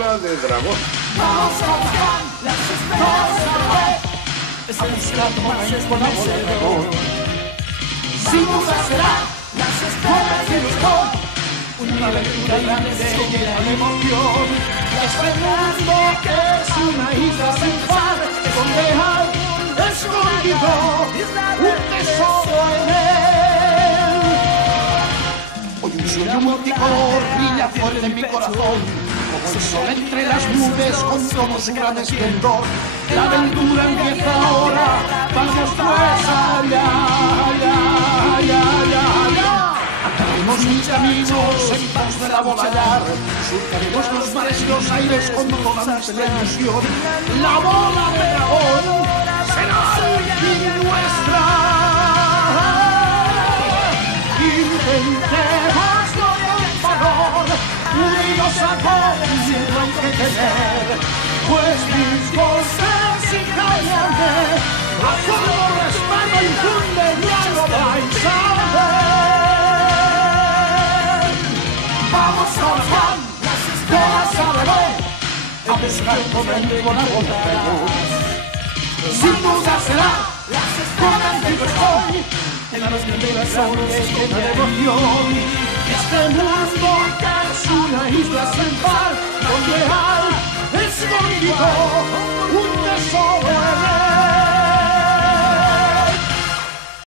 cola de dragón. Vamos a buscar las estrellas, es el escape más desconocido. Sin duda será las estrellas de los dos, una aventura grande llena de emoción. Este mundo que es una isla sin par, es donde hay escondido un tesoro en él. Hoy un sueño multicolor brilla fuerte en mi corazón, como el sol entre las nubes con todo su gran esplendor. La aventura empieza ahora, vamos pues allá, allá, allá, allá, allá. Ataremos mis caminos en pos de la volar, surcaremos los mares y los aires con toda nuestra ilusión. La bola de dragón será y nuestra. Intentémoslo con valor, unidos a todos siempre hay que tener, pues mis voces sin callarme, a fuego de España infunden, ya lo vais a ver. Vamos a buscar las estrellas a volar, a buscar con la voz. Sin duda será las estrellas que estoy, en las primeras sangres llena de emoción. Este mundo que es una isla sin par, donde hay escondido un tesoro en